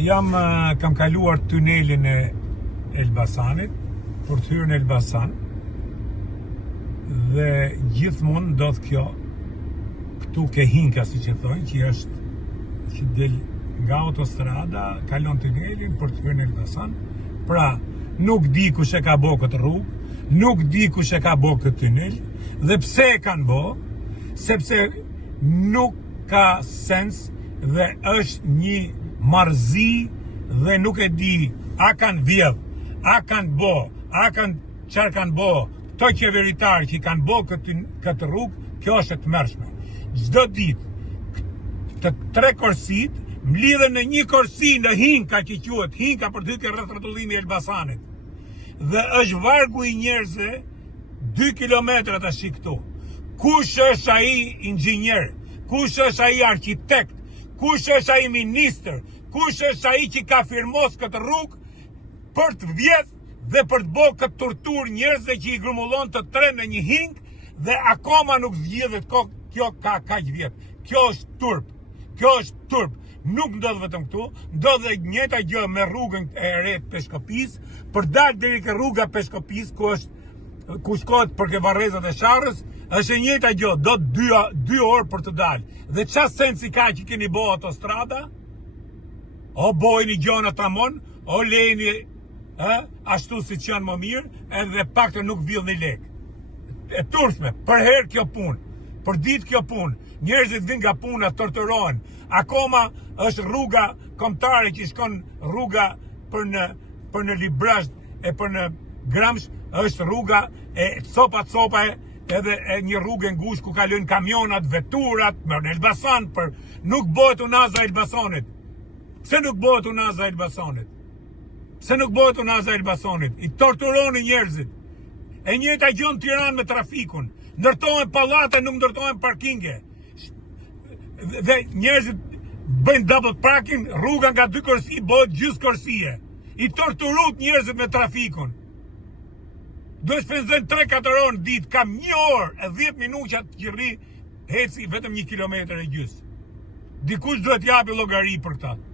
Kam kaluar tunelin e Elbasanit për të hyrë në Elbasan dhe gjithmonë ndodh kjo këtu ke hinka, si që thonë, që del nga autostrada, kalon tunelin për të hyrë në Elbasan. Pra, nuk di kush e ka bo këtë rrugë, nuk di kush e ka bo këtë tunel, dhe pse e kanë bo, sepse nuk ka sens dhe është një marzi dhe nuk e di a kanë vjedh, a kanë bo, a kanë qarë kanë bo, këto qeveritarë që i kanë bo këtë rrugë, kjo është e tmerrshme. Çdo ditë, të tre korsit, mlidhen në një korsi në hinka që quhet, hinka për të hyrë rreth rrotullimi i Elbasanit. Dhe është vargu i njerëzve 2 kilometra tash këtu. Kush është ai inxhinier? Kush është ai arkitekt? Kush është ai ministër? Kush është ai që ka firmos këtë rrugë për të vjedh dhe për të bërë këtë torturë njerëzve që i grumullon të tre në një hing dhe akoma nuk zgjidhet kjo ka kaq vjet. Kjo është turp. Kjo është turp. Nuk ndodh vetëm këtu, ndodh dhe njëjta gjë me rrugën e re të Peshkopis, për dalë deri ke rruga Peshkopis, ku shkohet për ke Varrezat e Sharrës, është e njëjta gjë, do 2 orë për të dalë. Dhe çfarë sensi ka që keni bo autostrada? O bojni gjona tamon, o lejni ashtu si që janë më mirë, edhe pak të nuk vjedh një lek. E turpshme, për herë kjo punë, për ditë kjo punë, njerëzit vinë nga puna, torturohen. Akoma është rruga kombëtare që shkon rruga për në Librazh e për në Gramsh, është rruga e copa edhe një rrugë ngushtë ku kalojnë kamionat, veturat, në Elbasan, për nuk bëhet unaza e Elbasanit. Pse nuk bëhet unaza e Elbasanit? Pse nuk bëhet unaza e Elbasanit? I torturoni njerëzit. E njëjta gjë në Tiranë me trafikun. Ndërtohen pallate, nuk ndërtohen parkinge. Dhe njerëzit bëjnë double parking, rruga nga 2 korsi bëhet gjysmë korsie. I torturut njerëzit me trafikun. Do të shpenzojnë 3-4 orë në ditë, kam 1 orë e 10 minuta që rri heci vetëm 1 kilometër e gjysmë. Dikush duhet japi llogari për këtë.